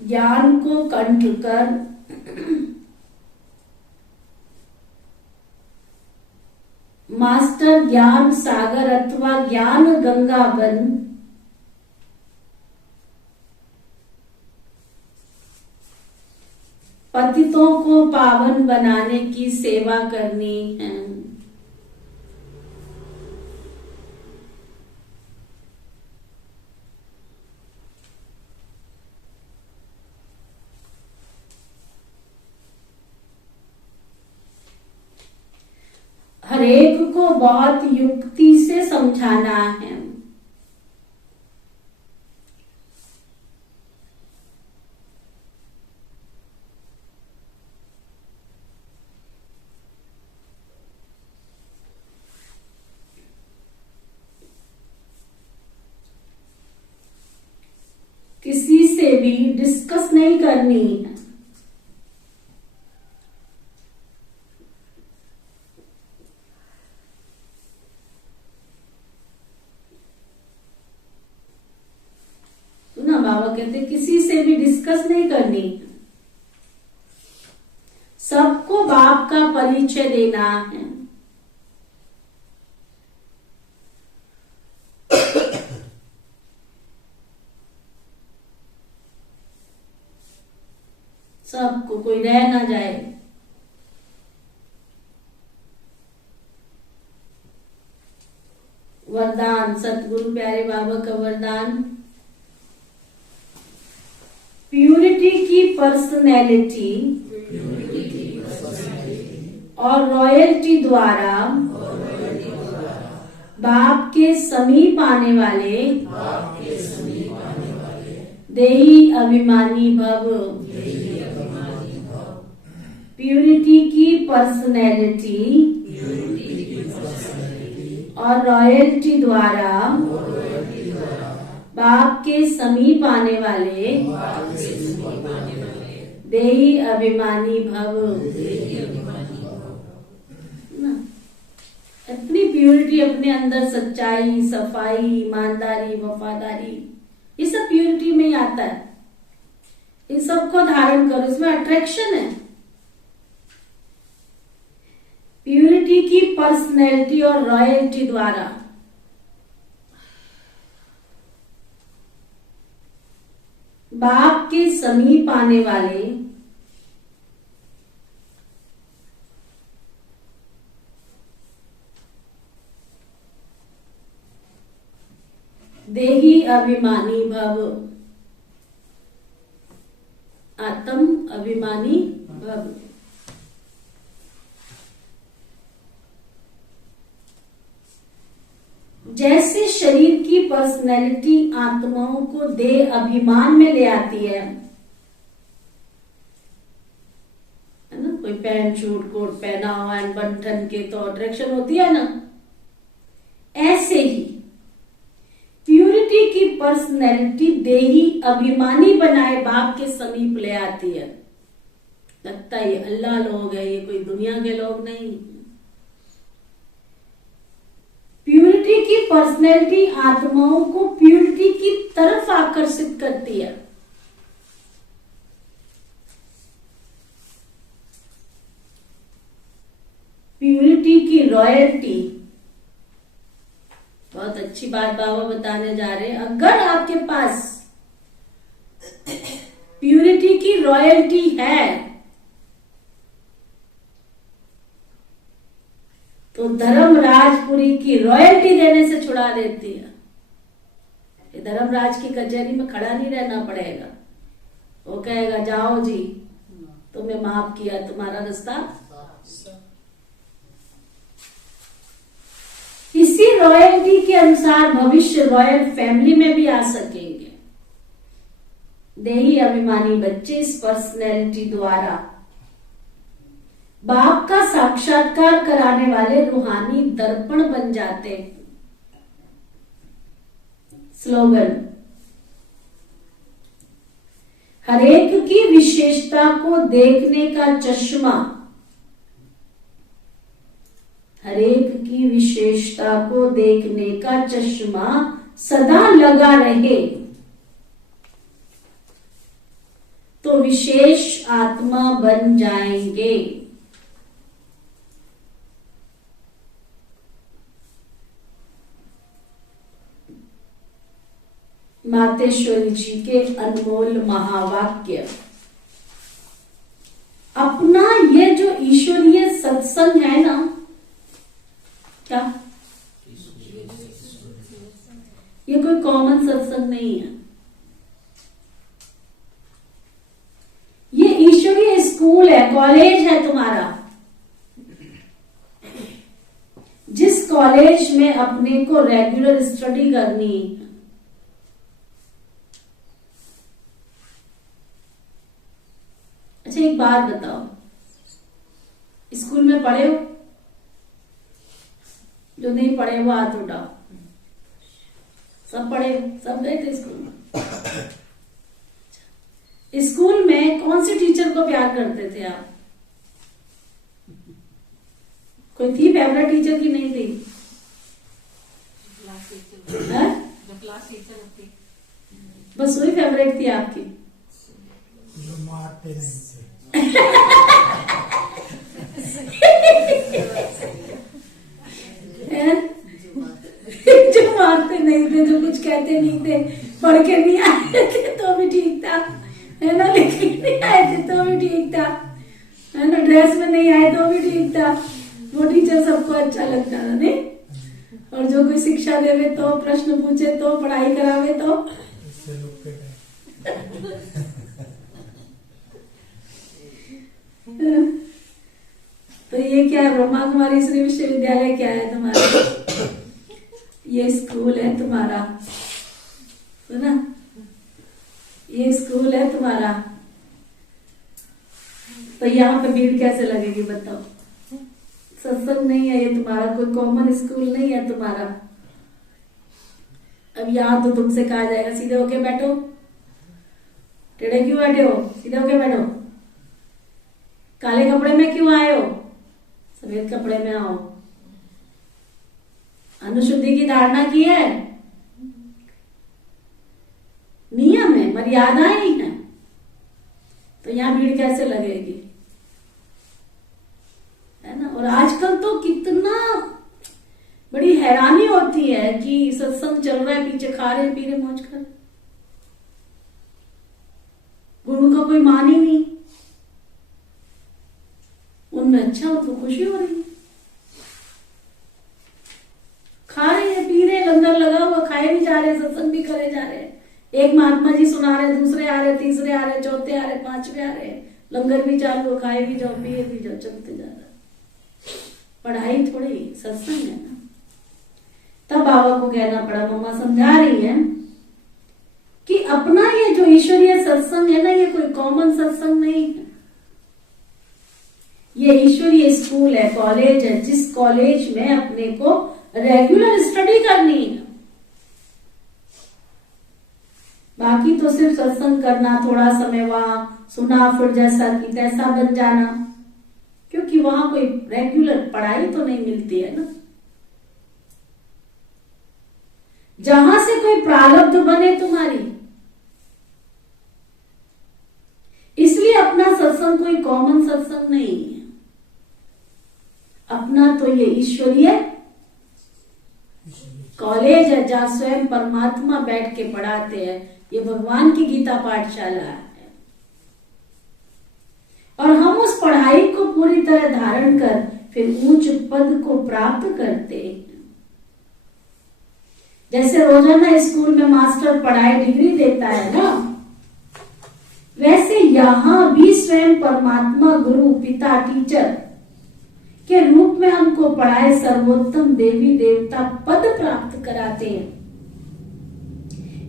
ज्ञान को कंठ कर मास्टर ज्ञान सागर अथवा ज्ञान गंगा बन पतितों को पावन बनाने की सेवा करनी है। हर एक को बहुत युक्ति से समझाना है। किसी से भी डिस्कस नहीं करनी है। सुना, बाबा कहते किसी से भी डिस्कस नहीं करनी है। सबको बाप का परिचय देना है। सबको, कोई रह ना जाए। वरदान, सतगुरु प्यारे बाबा का वरदान, प्यूरिटी की पर्सनैलिटी और रॉयल्टी द्वारा बाप के समीप आने वाले देही अभिमानी भव। प्यूरिटी की पर्सनैलिटी और रॉयल्टी द्वारा बाप के समीप आने वाले देही अभिमानी भव। अपनी प्यूरिटी, अपने अंदर सच्चाई, सफाई, ईमानदारी, वफादारी, ये सब प्यूरिटी में ही आता है। इन सबको धारण करो, इसमें अट्रैक्शन है। प्यूरिटी की पर्सनैलिटी और रॉयल्टी द्वारा बाप के समीप आने वाले देही अभिमानी भव, आत्म अभिमानी भव। जैसे शरीर की पर्सनैलिटी आत्माओं को देह अभिमान में ले आती है ना, कोई पैंट शूट कोट पहना हुआ है बंठन के तो अट्रैक्शन होती है ना, ऐसे ही प्यूरिटी की पर्सनैलिटी देही अभिमानी बनाए बाप के समीप ले आती है। लगता है ये अल्लाह लोग है, ये कोई दुनिया के लोग नहीं। प्यूरिटी की पर्सनैलिटी आत्माओं को प्यूरिटी की तरफ आकर्षित करती है। प्यूरिटी की रॉयल्टी, बहुत अच्छी बात बाबा बताने जा रहे हैं। अगर आपके पास प्यूरिटी की रॉयल्टी है तो धर्मराजपुरी की रॉयल्टी देने से छुड़ा देती है। ये धर्मराज की कचहरी में खड़ा नहीं रहना पड़ेगा। वो कहेगा जाओ जी, तुम्हें माफ किया, तुम्हारा रास्ता। इसी रॉयल्टी के अनुसार भविष्य रॉयल फैमिली में भी आ सकेंगे। देही अभिमानी बच्चे इस पर्सनैलिटी द्वारा बाप का साक्षात्कार कराने वाले रूहानी दर्पण बन जाते हैं। स्लोगन, हरेक की विशेषता को देखने का चश्मा, हरेक की विशेषता को देखने का चश्मा सदा लगा रहे तो विशेष आत्मा बन जाएंगे। मातेश्वरी जी के अनमोल महावाक्य। अपना ये जो ईश्वरीय सत्संग है ना, क्या ये कोई कॉमन सत्संग नहीं है, ये ईश्वरीय स्कूल है, कॉलेज है तुम्हारा। कॉलेज में अपने को रेगुलर स्टडी करनी है। अच्छा एक बात बताओ, स्कूल में पढ़े हो? जो नहीं पढ़े वो हाथ उठाओ। सब पढ़े हो? सब गए थे स्कूल में? स्कूल में कौन सी टीचर को प्यार करते थे आप? कोई थी फेवरेट टीचर की नहीं थी? जो क्लास टीचर होती बस वही फेवरेट थी आपकी? जो मारते नहीं थे। जो मारते नहीं थे, जो कुछ कहते नहीं थे, पढ़ के नहीं आए थे तो भी ठीक था, है ना, लेकिन नहीं आए थे तो भी ठीक था, है ना, ड्रेस में नहीं आए तो भी ठीक था, वो टीचर सबको अच्छा लगता था नहीं? और जो कोई शिक्षा देवे तो, प्रश्न पूछे तो, पढ़ाई करावे तो तो ये क्या है, ब्रह्मा कुमारी श्री विश्वविद्यालय क्या है तुम्हारा? ये स्कूल है तुम्हारा, सुना? ये स्कूल है तुम्हारा। तो यहाँ पे भीड़ कैसे लगेगी बताओ? सत्संग नहीं है ये तुम्हारा, कोई कॉमन स्कूल नहीं है तुम्हारा। अब यहाँ तो तुमसे कहा जाएगा सीधे होके बैठो, टेढ़े क्यों बैठे हो, सीधे होके बैठो, काले कपड़े में क्यों आए हो, सफेद कपड़े में आओ। अनुशुद्धि की धारणा की है, नियम है, मर्यादाएं ही है, तो यहाँ भीड़ कैसे लगेगी, है ना? और आजकल तो कितना बड़ी हैरानी होती है कि सत्संग चल रहा है, पीछे खा रहे पी रहे मौज कर, गुरु का कोई मान ही नहीं, उनमें अच्छा हो तो खुशी हो रही है, खा रहे हैं पी रहे, लंगर लगा हुआ, खाए भी जा रहे, सत्संग भी करे जा रहे, एक महात्मा जी सुना रहे, दूसरे आ रहे, तीसरे आ रहे, चौथे आ रहे, पांचवे आ रहे, लंगर भी चालू, खाए भी जाओ, पिए भी जाओ, चलते जा रहा। पढ़ाई थोड़ी सत्संग है ना। तब बाबा को कहना पड़ा, मम्मा समझा रही है कि अपना ये जो ईश्वरीय सत्संग है ना, ये कोई कॉमन सत्संग नहीं है, ये ईश्वरीय स्कूल है, कॉलेज है, जिस कॉलेज में अपने को रेगुलर स्टडी करनी है। बाकी तो सिर्फ सत्संग करना, थोड़ा समय वहां सुना, फिर जैसा कि तैसा बन जाना, क्योंकि वहां कोई रेगुलर पढ़ाई तो नहीं मिलती है ना। जहां से कोई प्रारब्ध बने तुम्हारी, इसलिए अपना सत्संग कोई कॉमन सत्संग नहीं है, अपना तो ये ईश्वरीय कॉलेज है, जहां स्वयं परमात्मा बैठ के पढ़ाते हैं। ये भगवान की गीता पाठशाला है, और हम उस पढ़ाई को पूरी तरह धारण कर फिर उच्च पद को प्राप्त करते हैं। जैसे रोजाना स्कूल में मास्टर पढ़ाई डिग्री देता है ना, वैसे यहां भी स्वयं परमात्मा गुरु पिता टीचर के रूप में हमको पढ़ाए सर्वोत्तम देवी देवता पद प्राप्त कराते हैं।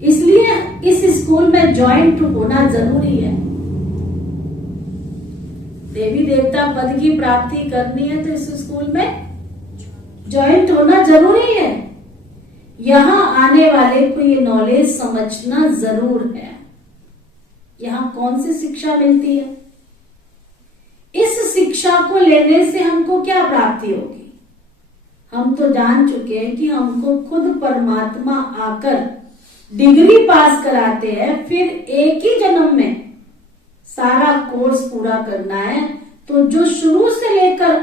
इसलिए इस स्कूल में ज्वाइंट होना जरूरी है। देवी देवता पद की प्राप्ति करनी है तो इस स्कूल में ज्वाइंट होना जरूरी है। यहाँ आने वाले को ये नॉलेज समझना जरूर है। यहाँ कौन सी शिक्षा मिलती है? इस शिक्षा को लेने से हमको क्या प्राप्ति होगी? हम तो जान चुके हैं कि हमको खुद परमात्मा आकर डिग्री पास कराते हैं, फिर एक ही जन्म में सारा कोर्स पूरा करना है। तो जो शुरू से लेकर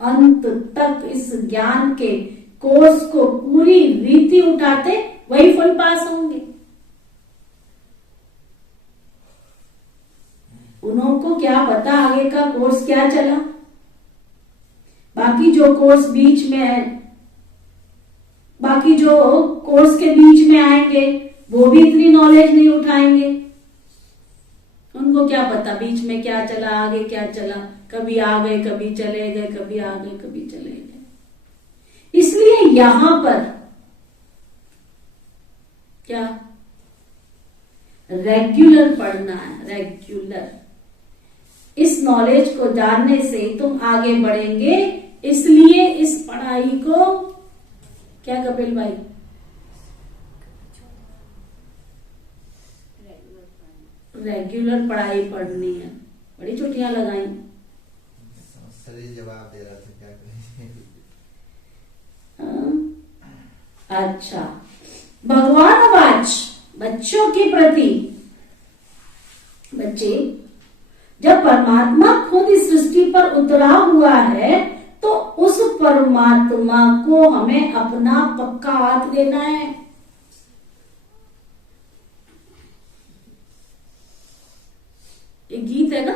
अंत तक इस ज्ञान के कोर्स को पूरी रीति उठाते, वही फुल पास होंगे। उनको क्या पता आगे का कोर्स क्या चला। बाकी जो कोर्स बीच में है, बाकी जो कोर्स के बीच में आएंगे वो भी इतनी नॉलेज नहीं उठाएंगे। उनको क्या पता बीच में क्या चला, आगे क्या चला। कभी आ गए कभी चले गए, कभी आ गए कभी चले गए। इसलिए यहां पर क्या रेगुलर पढ़ना है, रेगुलर। इस नॉलेज को जानने से तुम आगे बढ़ेंगे। इसलिए इस पढ़ाई को क्या कपिल भाई, रेगुलर पढ़ाई पढ़नी है। बड़ी छुट्टियां लगाई। शरीर जवाब दे रहा था, क्या करें। अच्छा, भगवान वाच बच्चों के प्रति, बच्चे जब परमात्मा खुद इस सृष्टि पर उतरा हुआ है तो उस परमात्मा को हमें अपना पक्का हाथ देना है। एक गीत है ना,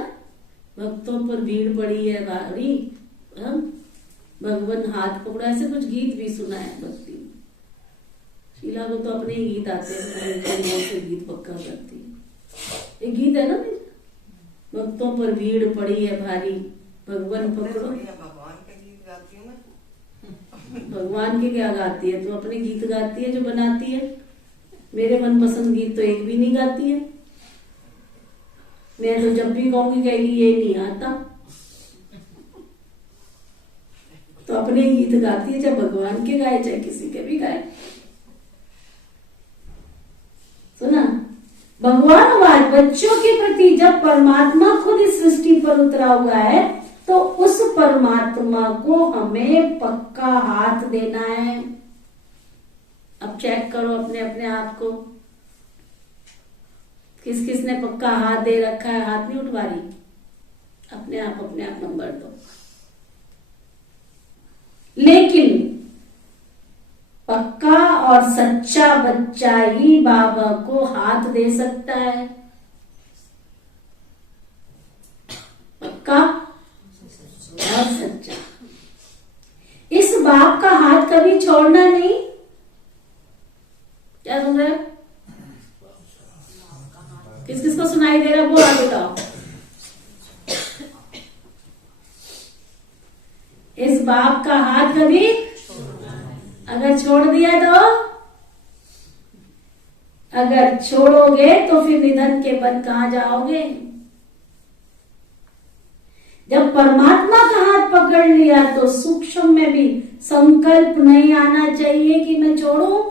भक्तों पर भीड़ पड़ी है भारी, भगवान हाथ पकड़ा, ऐसे कुछ गीत भी सुना है भक्ति। शीला को तो अपने ही गीत आते हैं, से गीत पक्का करती है। एक गीत है ना, भक्तों पर भीड़ पड़ी है भारी, भगवान पकड़ो। भगवान के गीत गाती हूँ मैं। भगवान के क्या गाती है? तो अपने गीत गाती है जो बनाती है। मेरे मनपसंद गीत तो एक भी नहीं गाती है। मैं तो जब भी कहूंगी कहेगी ये नहीं आता। तो अपने गीत गाती है, चाहे भगवान के गाए चाहे किसी के भी गाए। सुना, भगवान वाच बच्चों के प्रति जब परमात्मा खुद इस सृष्टि पर उतरा हुआ है तो उस परमात्मा को हमें पक्का हाथ देना है। अब चेक करो अपने अपने आप को, किस किस ने पक्का हाथ दे रखा है? हाथ नहीं उठवा रही, अपने आप नंबर दो। लेकिन पक्का और सच्चा बच्चा ही बाबा को हाथ दे सकता है। पक्का और सच्चा। इस बाप का हाथ कभी छोड़ना नहीं। क्या सुन रहे हो? किस किस को सुनाई दे रहा है वो आगे बताओ। इस बाप का हाथ कभी अगर छोड़ दिया तो, अगर छोड़ोगे तो फिर निधन के बाद कहां जाओगे? जब परमात्मा का हाथ पकड़ लिया तो सूक्ष्म में भी संकल्प नहीं आना चाहिए कि मैं छोड़ूं।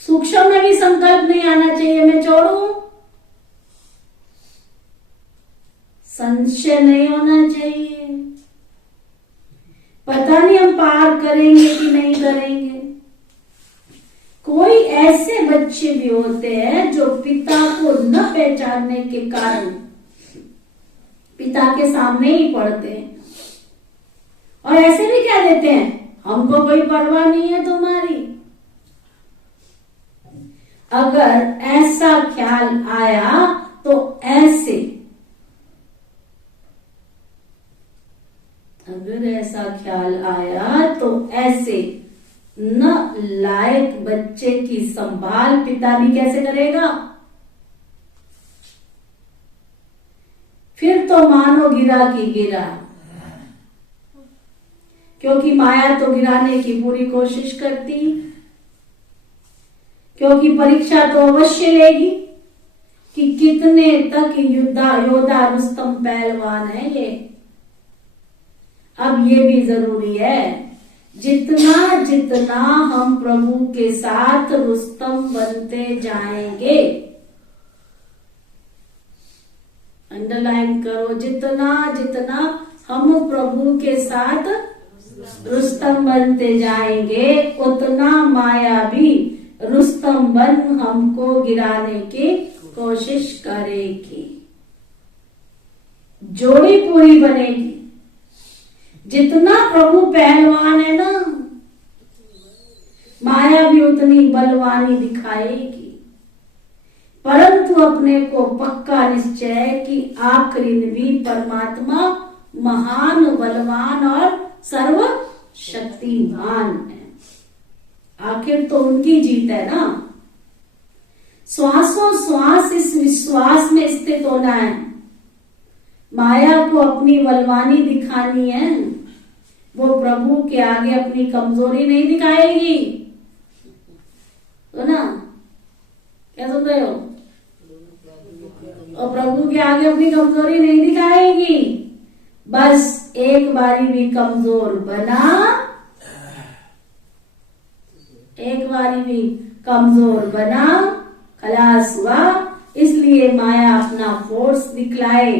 सूक्ष्म में भी संकल्प नहीं आना चाहिए मैं छोड़ूं। संशय नहीं होना चाहिए, पता नहीं हम पार करेंगे कि नहीं करेंगे। कोई ऐसे बच्चे भी होते हैं जो पिता को न पहचानने के कारण पिता के सामने ही पढ़ते हैं और ऐसे भी कह देते हैं हमको कोई परवाह नहीं है तुम्हारी। अगर ऐसा ख्याल आया तो ऐसे, अगर ऐसा ख्याल आया तो ऐसे न लायक बच्चे की संभाल पिता भी कैसे करेगा? फिर तो मानो गिरा की गिरा, क्योंकि माया तो गिराने की पूरी कोशिश करती, क्योंकि परीक्षा तो अवश्य लेगी कि कितने तक योद्धा रुस्तम पहलवान है ये। अब ये भी जरूरी है, जितना जितना हम प्रभु के साथ रुस्तम बनते जाएंगे, अंडरलाइन करो, जितना जितना हम प्रभु के साथ रुस्तम बनते जाएंगे उतना माया भी रुस्तम बन हमको गिराने की कोशिश करेगी। जोड़ी पूरी बनेगी। जितना प्रभु पहलवान है ना, माया भी उतनी बलवानी दिखाएगी। परंतु अपने को पक्का निश्चय है कि आखिरी में भी परमात्मा महान, बलवान और सर्वशक्तिमान है। आखिर तो उनकी जीत है ना। श्वासों श्वास इस विश्वास में स्थित होना है। माया को अपनी बलवानी दिखानी है, वो प्रभु के आगे अपनी कमजोरी नहीं दिखाएगी। तो ना, क्या सुन रहे हो? और प्रभु के आगे अपनी कमजोरी नहीं दिखाएगी। बस एक बारी भी कमजोर बना, एक बारी भी कमजोर बना, खलास हुआ। इसलिए माया अपना फोर्स दिखलाए,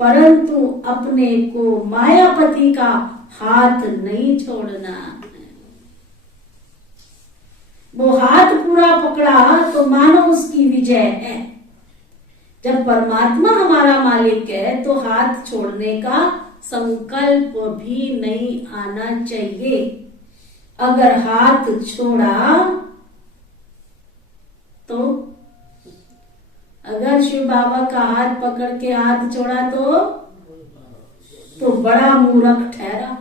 परंतु अपने को मायापति का हाथ नहीं छोड़ना। वो हाथ पूरा पकड़ा तो मानो उसकी विजय है। जब परमात्मा हमारा मालिक है तो हाथ छोड़ने का संकल्प भी नहीं आना चाहिए। अगर हाथ छोड़ा तो, अगर शिव बाबा का हाथ पकड़ के हाथ छोड़ा तो बड़ा मूर्ख ठहरा।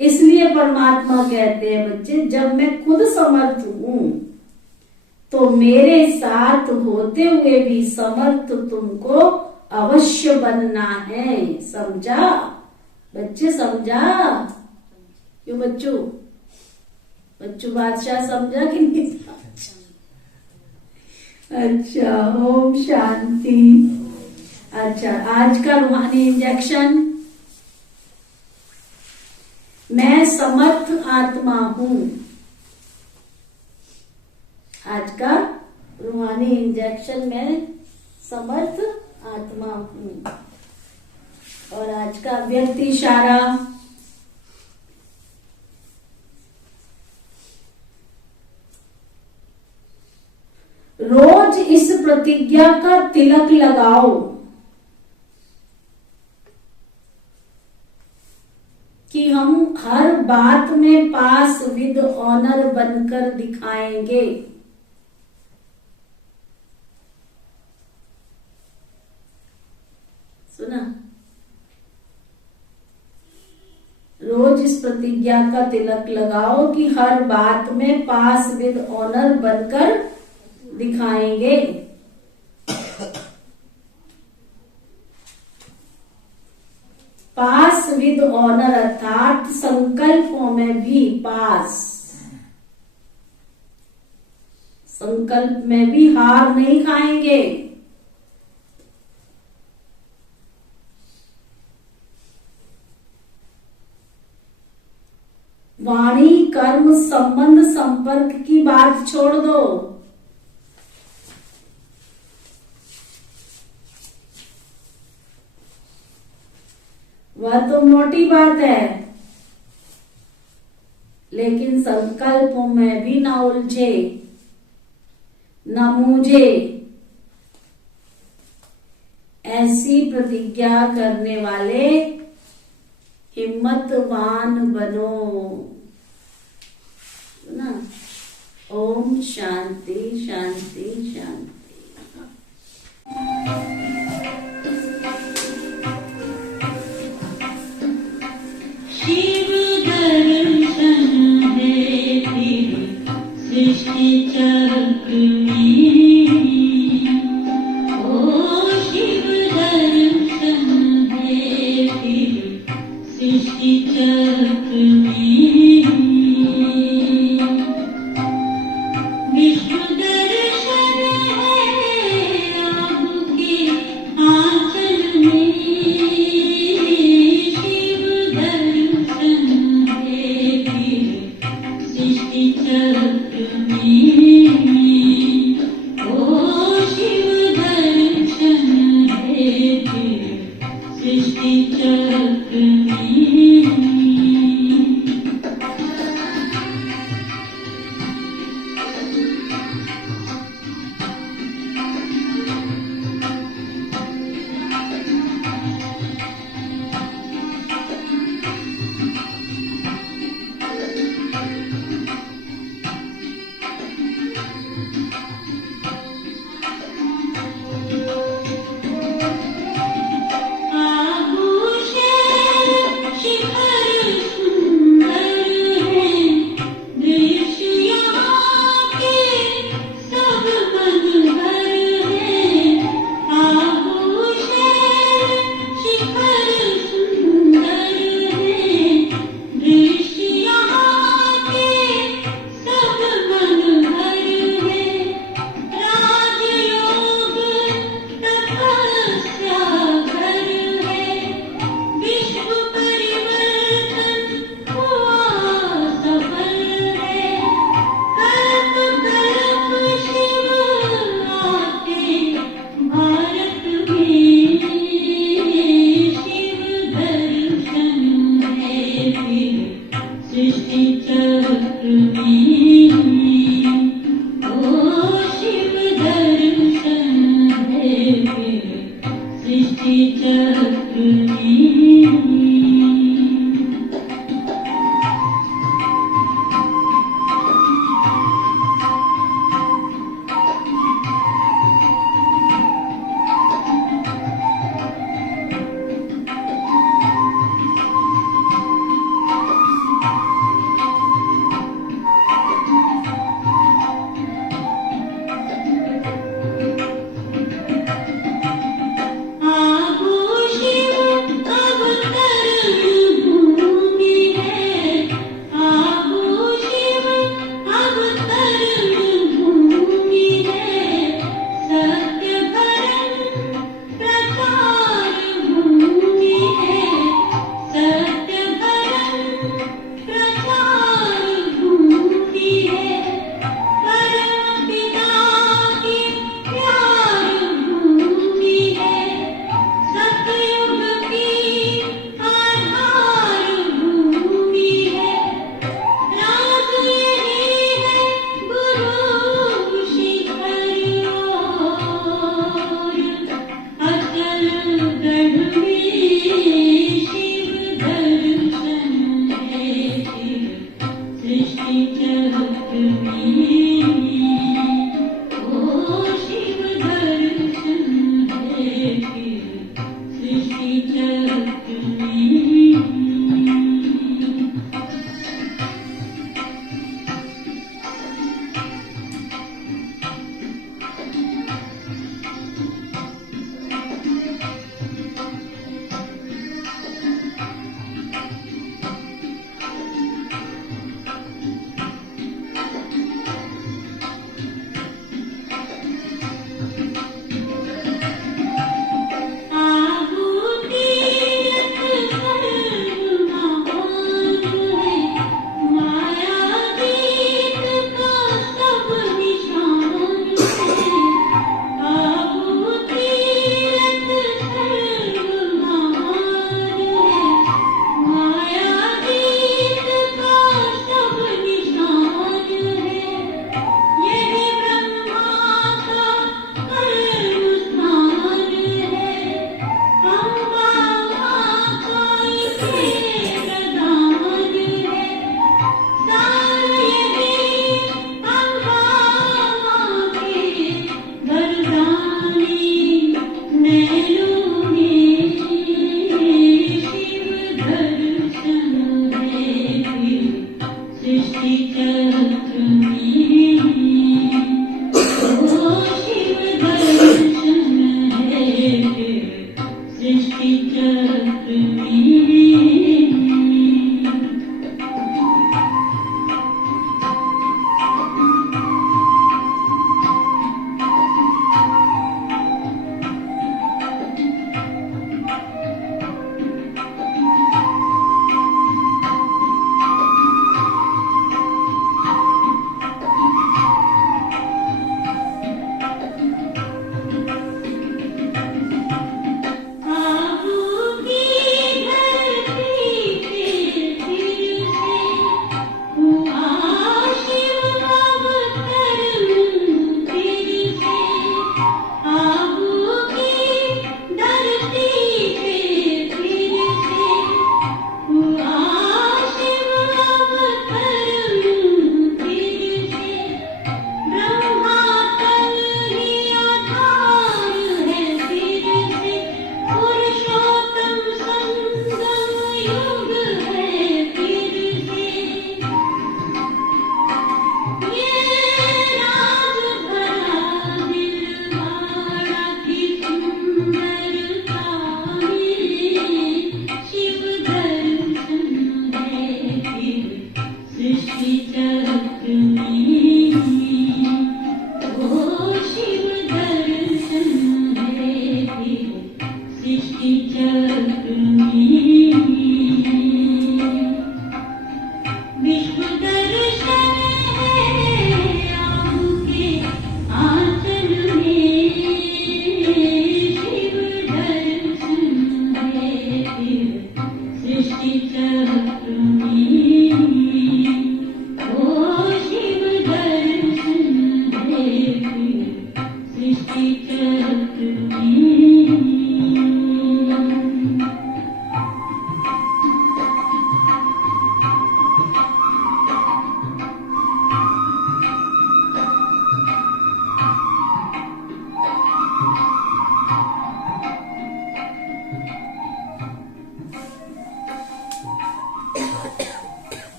इसलिए परमात्मा कहते हैं, बच्चे जब मैं खुद समर्थ हूं तो मेरे साथ होते हुए भी समर्थ तुमको अवश्य बनना है। समझा बच्चे? समझा? क्यों बच्चों? बच्चों बादशाह समझा कि नहीं? अच्छा, ओम शांति। अच्छा, आज का रूहानी इंजेक्शन, मैं समर्थ आत्मा हूं। आज का रूहानी इंजेक्शन, मैं समर्थ आत्मा हूं। और आज का व्यक्ति इशारा, रोज इस प्रतिज्ञा का तिलक लगाओ कि हम हर बात में पास विद ऑनर बनकर दिखाएंगे। सुना? रोज इस प्रतिज्ञा का तिलक लगाओ कि हर बात में पास विद ऑनर बनकर दिखाएंगे। पास विद ऑनर अर्थात संकल्पों में भी पास, संकल्प में भी हार नहीं खाएंगे। वाणी कर्म संबंध संपर्क की बात छोड़ दो। वह तो मोटी बात है, लेकिन संकल्पों में भी ना उलझे, न मूझे। ऐसी प्रतिज्ञा करने वाले हिम्मतवान बनो ना। ओम शांति शांति शांति। शिव दर्शन दे सृष्टि चक्र में, ओ शिव दर्शन दे सृष्टि चक्र में, विष्णु दर्शन है में ओ शिव दर्शन है सृष्टि चक्र में। सृष्टि चक्र में